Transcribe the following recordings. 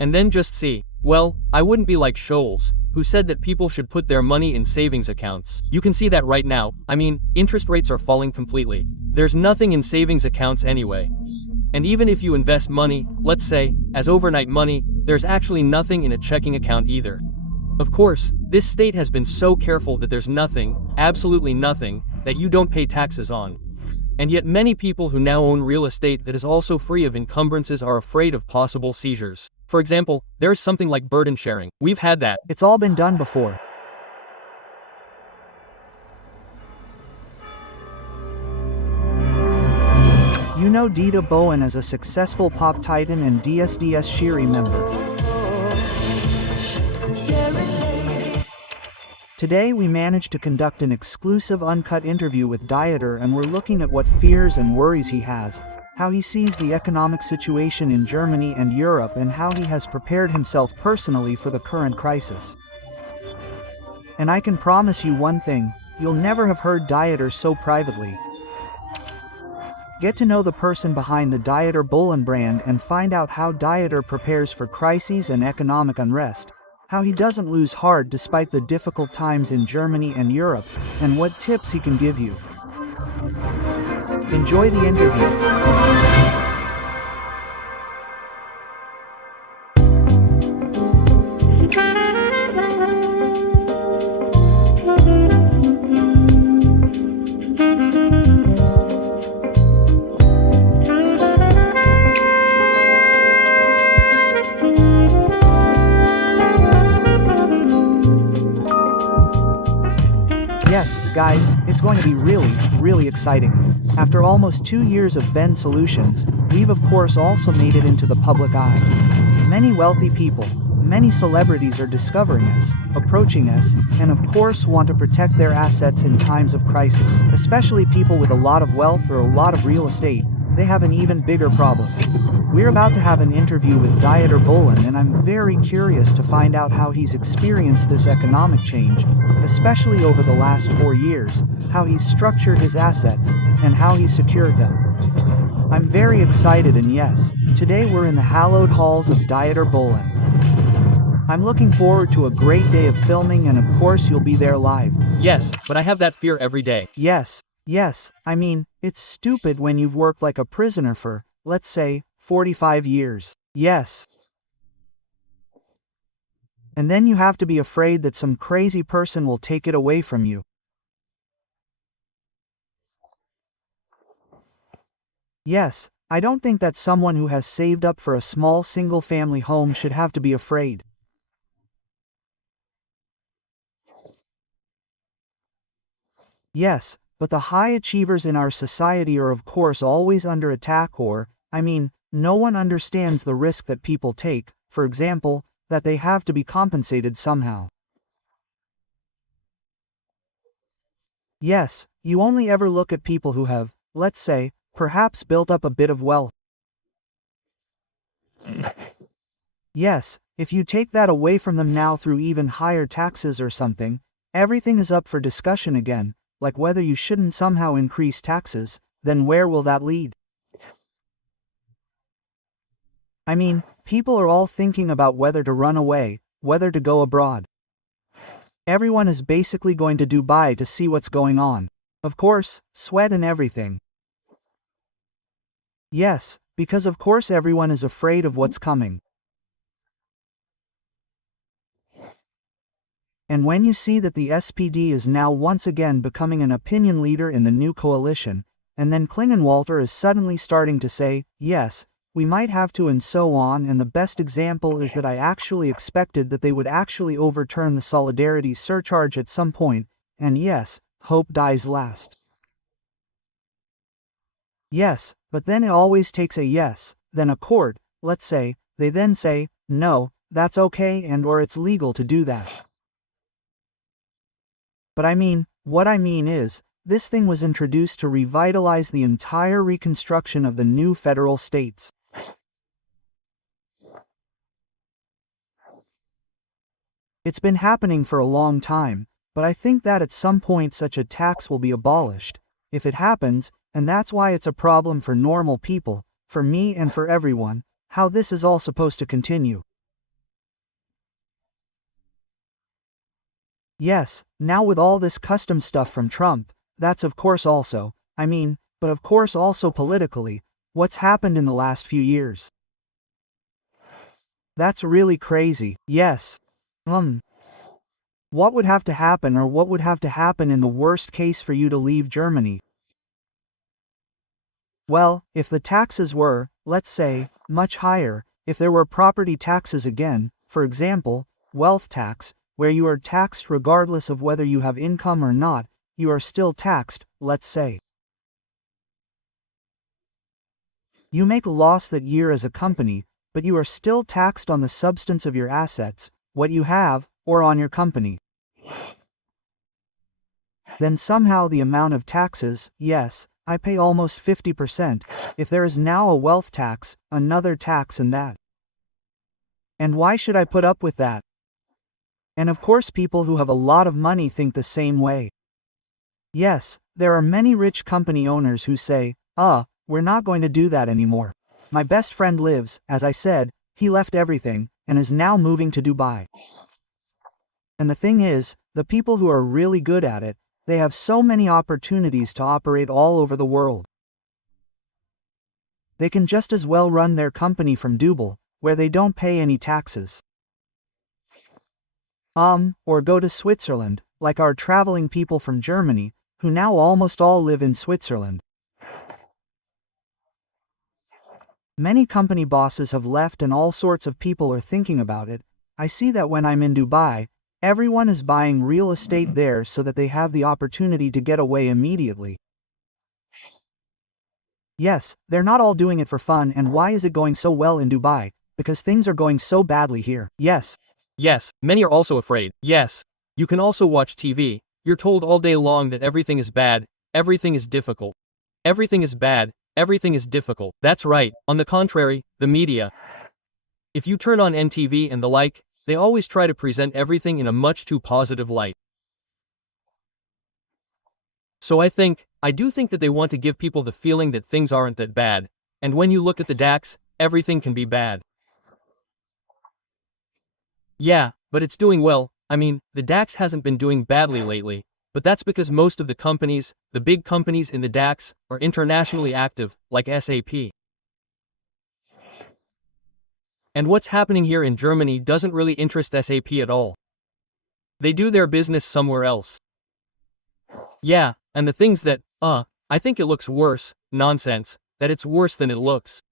And then just see. Well, I wouldn't be like Scholes, who said that people should put their money in savings accounts. You can see that right now. I mean, interest rates are falling completely. There's nothing in savings accounts anyway. And even if you invest money, let's say, as overnight money, there's actually nothing in a checking account either. Of course, this state has been so careful that there's nothing, absolutely nothing, that you don't pay taxes on. And yet many people who now own real estate that is also free of encumbrances are afraid of possible seizures. For example, there's something like burden sharing. We've had that. It's all been done before. You know Dita Bohlen as a successful pop titan and DSDS Shiri member. Today we managed to conduct an exclusive uncut interview with Dieter, and we're looking at what fears and worries he has, how he sees the economic situation in Germany and Europe, and how he has prepared himself personally for the current crisis. And I can promise you one thing, you'll never have heard Dieter so privately. Get to know the person behind the Dieter Bohlen brand and find out how Dieter prepares for crises and economic unrest, how he doesn't lose heart despite the difficult times in Germany and Europe, and what tips he can give you. Enjoy the interview. Yes, guys, it's going to be really exciting. After almost 2 years of Ben Solutions, we've of course also made it into the public eye. Many wealthy people, many celebrities are discovering us, approaching us, and of course want to protect their assets in times of crisis. Especially people with a lot of wealth or a lot of real estate, they have an even bigger problem. We're about to have an interview with Dieter Bohlen, and I'm very curious to find out how he's experienced this economic change, especially over the last 4 years, how he's structured his assets, and how he's secured them. I'm very excited, and yes, today we're in the hallowed halls of Dieter Bohlen. I'm looking forward to a great day of filming, and of course you'll be there live. Yes, but I have that fear every day. Yes, I mean, it's stupid when you've worked like a prisoner for, let's say, 45 years. Yes. And then you have to be afraid that some crazy person will take it away from you. Yes, I don't think that someone who has saved up for a small single-family home should have to be afraid. Yes, but the high achievers in our society are of course always under attack, or, I mean, no one understands the risk that people take, for example, that they have to be compensated somehow. Yes, you only ever look at people who have, let's say, perhaps built up a bit of wealth. Yes, if you take that away from them now through even higher taxes or something, everything is up for discussion again, like whether you shouldn't somehow increase taxes, then where will that lead? I mean, people are all thinking about whether to run away, whether to go abroad. Everyone is basically going to Dubai to see what's going on. Of course, sweat and everything. Yes, because of course everyone is afraid of what's coming. And when you see that the SPD is now once again becoming an opinion leader in the new coalition, and then Klingenwalter is suddenly starting to say, yes, we might have to, and so on, and the best example is that I actually expected that they would actually overturn the solidarity surcharge at some point, and yes, hope dies last. Yes, but then it always takes a yes, then a court, let's say, they then say, no, that's okay, and or it's legal to do that. But I mean, what I mean is, this thing was introduced to revitalize the entire reconstruction of the new federal states. It's been happening for a long time, but I think that at some point such a tax will be abolished, if it happens, and that's why it's a problem for normal people, for me and for everyone, how this is all supposed to continue. Yes, now with all this custom stuff from Trump, that's of course also, but of course also politically, what's happened in the last few years. That's really crazy, yes. What would have to happen, or what would have to happen in the worst case for you to leave Germany? Well, if the taxes were, let's say, much higher, if there were property taxes again, for example, wealth tax, where you are taxed regardless of whether you have income or not, you are still taxed, let's say. You make a loss that year as a company, but you are still taxed on the substance of your assets, what you have, or on your company. Then somehow the amount of taxes, yes, I pay almost 50%, if there is now a wealth tax, another tax and that. And why should I put up with that? And of course people who have a lot of money think the same way. Yes, there are many rich company owners who say, we're not going to do that anymore. My best friend lives, as I said, he left everything, and is now moving to Dubai. And the thing is, the people who are really good at it, they have so many opportunities to operate all over the world. They can just as well run their company from Dubai, where they don't pay any taxes. Or go to Switzerland, like our traveling people from Germany, who now almost all live in Switzerland. Many company bosses have left and all sorts of people are thinking about it. I see that when I'm in Dubai, everyone is buying real estate there so that they have the opportunity to get away immediately. Yes, they're not all doing it for fun, and why is it going so well in Dubai? Because things are going so badly here. Yes. Yes, many are also afraid. Yes. You can also watch TV. You're told all day long that everything is bad, everything is difficult. Everything is bad, everything is difficult. That's right. On the contrary, the media. If you turn on NTV and the like, they always try to present everything in a much too positive light. So I do think that they want to give people the feeling that things aren't that bad, and when you look at the DAX, everything can be bad. Yeah, but it's doing well. The DAX hasn't been doing badly lately, but that's because most of the companies, the big companies in the DAX, are internationally active, like SAP. And what's happening here in Germany doesn't really interest SAP at all. They do their business somewhere else. Yeah, and the things that, I think it looks worse, nonsense, that it's worse than it looks.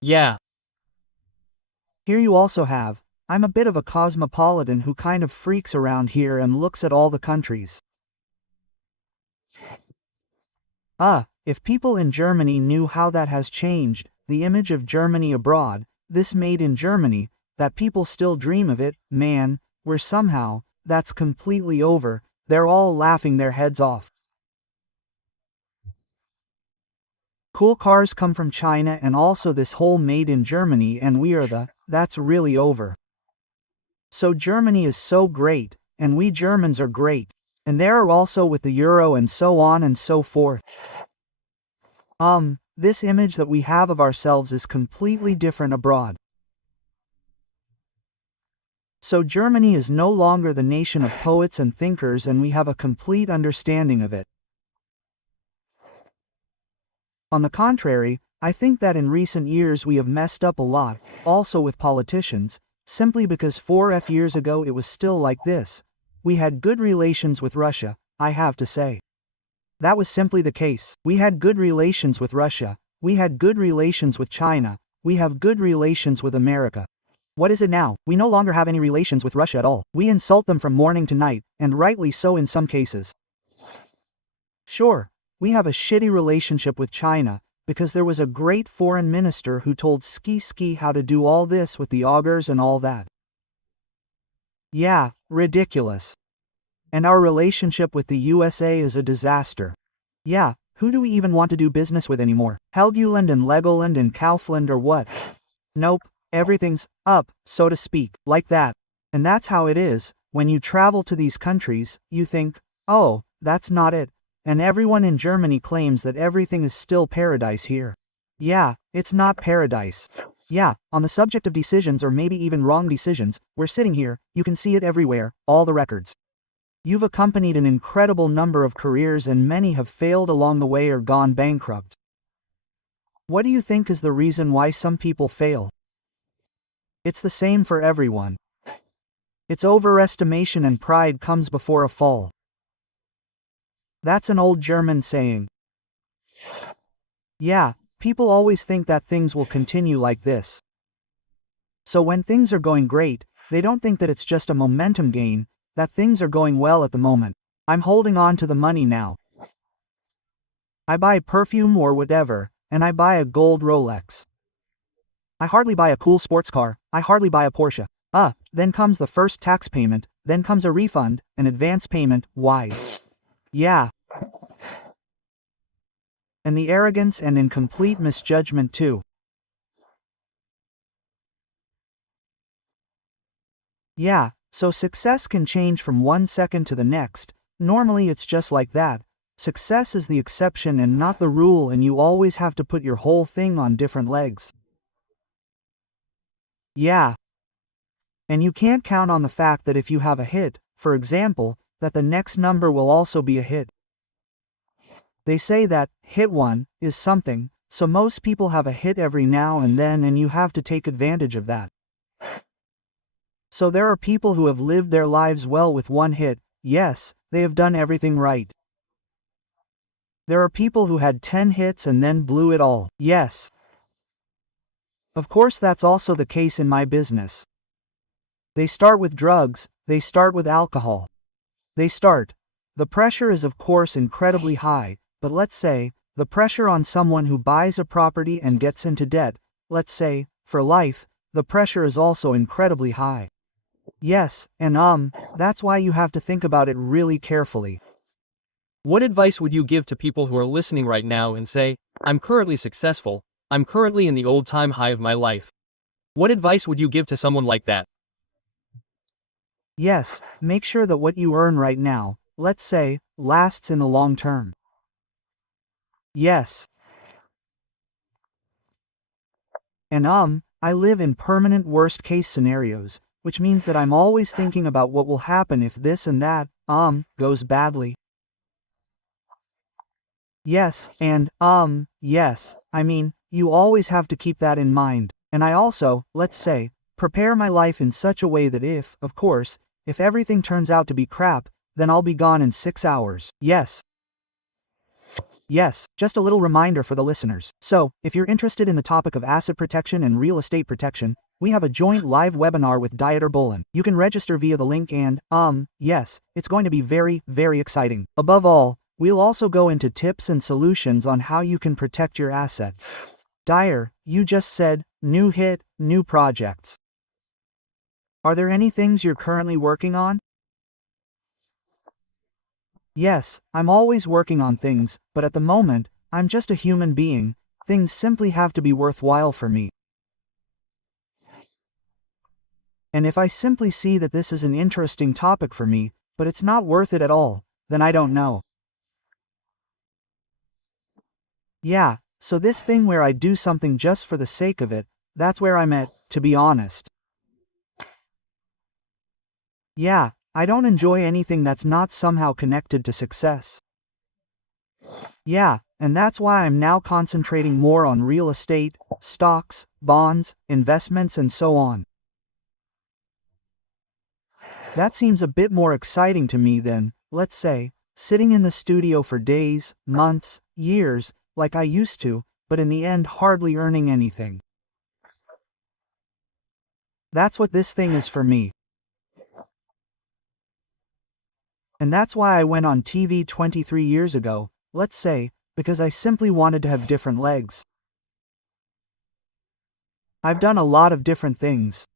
Yeah. Here you also have, I'm a bit of a cosmopolitan who kind of freaks around here and looks at all the countries. If people in Germany knew how that has changed, the image of Germany abroad, this made in Germany, that people still dream of it, man, where somehow, that's completely over, they're all laughing their heads off. Cool cars come from China and also this whole made in Germany, and we are that's really over. So Germany is so great, and we Germans are great, and there are also with the euro and so on and so forth. This image that we have of ourselves is completely different abroad. So Germany is no longer the nation of poets and thinkers, and we have a complete understanding of it. On the contrary, I think that in recent years we have messed up a lot, also with politicians, simply because 4 years ago it was still like this. We had good relations with Russia, I have to say. That was simply the case. We had good relations with Russia, we had good relations with China, we have good relations with America. What is it now? We no longer have any relations with Russia at all. We insult them from morning to night, and rightly so in some cases. Sure, we have a shitty relationship with China, because there was a great foreign minister who told Ski how to do all this with the augurs and all that. Yeah, ridiculous. And our relationship with the USA is a disaster. Yeah, who do we even want to do business with anymore? Helgoland and Legoland and Kaufland or what? Nope, everything's up, so to speak, like that. And that's how it is. When you travel to these countries, you think, oh, that's not it. And everyone in Germany claims that everything is still paradise here. Yeah, it's not paradise. Yeah, on the subject of decisions or maybe even wrong decisions, we're sitting here, you can see it everywhere, all the records. You've accompanied an incredible number of careers and many have failed along the way or gone bankrupt. What do you think is the reason why some people fail? It's the same for everyone. It's overestimation and pride comes before a fall. That's an old German saying. Yeah, people always think that things will continue like this. So when things are going great, they don't think that it's just a momentum gain, that things are going well at the moment. I'm holding on to the money now. I buy perfume or whatever, and I buy a gold Rolex. I hardly buy a cool sports car, I hardly buy a Porsche. Then comes the first tax payment, then comes a refund, an advance payment, wise. Yeah. And the arrogance and in complete misjudgment too. Yeah, so success can change from one second to the next. Normally it's just like that. Success is the exception and not the rule, and you always have to put your whole thing on different legs. Yeah. And you can't count on the fact that if you have a hit, for example, that the next number will also be a hit. They say that, hit one, is something, so most people have a hit every now and then and you have to take advantage of that. So there are people who have lived their lives well with one hit, yes, they have done everything right. There are people who had 10 hits and then blew it all, yes. Of course that's also the case in my business. They start with drugs, they start with alcohol. The pressure is of course incredibly high, but let's say, the pressure on someone who buys a property and gets into debt, let's say, for life, the pressure is also incredibly high. Yes, and that's why you have to think about it really carefully. What advice would you give to people who are listening right now and say, I'm currently successful, I'm currently in the old-time high of my life? What advice would you give to someone like that? Yes, make sure that what you earn right now, let's say, lasts in the long term. Yes. And I live in permanent worst-case scenarios, which means that I'm always thinking about what will happen if this and that, goes badly. Yes, and, yes, I mean, you always have to keep that in mind. And I also, let's say, prepare my life in such a way that if, of course, if everything turns out to be crap, then I'll be gone in 6 hours. Yes. Yes, just a little reminder for the listeners. So, if you're interested in the topic of asset protection and real estate protection, we have a joint live webinar with Bohlen. You can register via the link and, yes, it's going to be very, very exciting. Above all, we'll also go into tips and solutions on how you can protect your assets. Dyer, you just said, new hit, new projects. Are there any things you're currently working on? Yes, I'm always working on things, but at the moment, I'm just a human being. Things simply have to be worthwhile for me. And if I simply see that this is an interesting topic for me, but it's not worth it at all, then I don't know. Yeah, so this thing where I do something just for the sake of it, that's where I'm at, to be honest. Yeah, I don't enjoy anything that's not somehow connected to success. Yeah, and that's why I'm now concentrating more on real estate, stocks, bonds, investments and so on. That seems a bit more exciting to me than, let's say, sitting in the studio for days, months, years, like I used to, but in the end hardly earning anything. That's what this thing is for me. And that's why I went on TV 23 years ago, let's say, because I simply wanted to have different legs. I've done a lot of different things.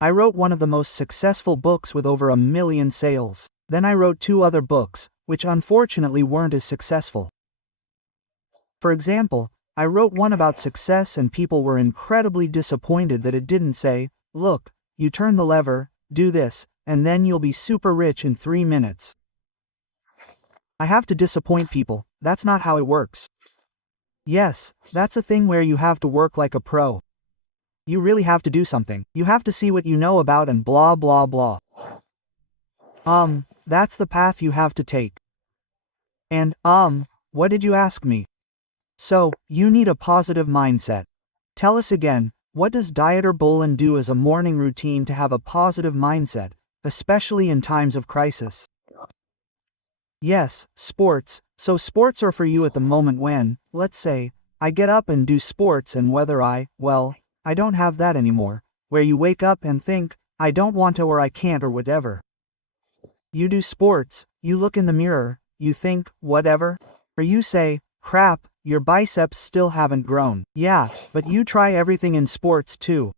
I wrote one of the most successful books with over 1 million sales. Then I wrote 2 other books, which unfortunately weren't as successful. For example, I wrote one about success and people were incredibly disappointed that it didn't say, look, you turn the lever, do this, and then you'll be super rich in 3 minutes. I have to disappoint people, that's not how it works. Yes, that's a thing where you have to work like a pro. You really have to do something. You have to see what you know about and blah blah blah. That's the path you have to take. And, what did you ask me? So, you need a positive mindset. Tell us again, what does dieter Bohlen do as a morning routine to have a positive mindset, especially in times of crisis? Yes, sports. So sports are for you at the moment when, let's say, I get up and do sports and whether I don't have that anymore, where you wake up and think, I don't want to or I can't or whatever. You do sports, you look in the mirror, you think, whatever, or you say, crap, your biceps still haven't grown. Yeah, but you try everything in sports too.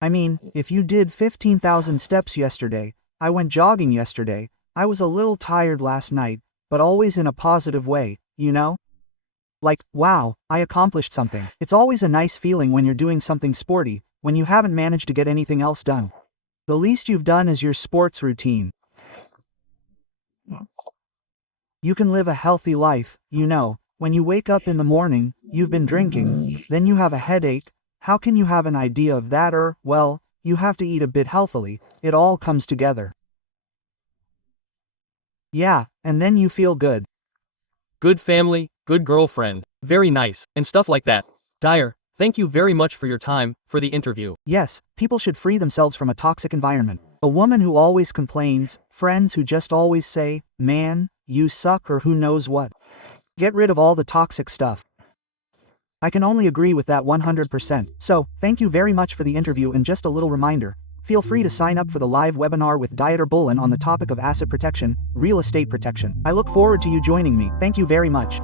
I mean, if you did 15,000 steps yesterday, I went jogging yesterday, I was a little tired last night, but always in a positive way, you know? Like, wow, I accomplished something. It's always a nice feeling when you're doing something sporty, when you haven't managed to get anything else done. The least you've done is your sports routine. You can live a healthy life, you know. When you wake up in the morning, you've been drinking, then you have a headache. How can you have an idea of that? Or, well, you have to eat a bit healthily. It all comes together. Yeah, and then you feel good. Good family, good girlfriend, very nice, and stuff like that. Dyer, thank you very much for your time, for the interview. Yes, people should free themselves from a toxic environment. A woman who always complains, friends who just always say, man, you suck or who knows what. Get rid of all the toxic stuff. I can only agree with that 100%. So, thank you very much for the interview and just a little reminder. Feel free to sign up for the live webinar with Dieter Bohlen on the topic of asset protection, real estate protection. I look forward to you joining me. Thank you very much.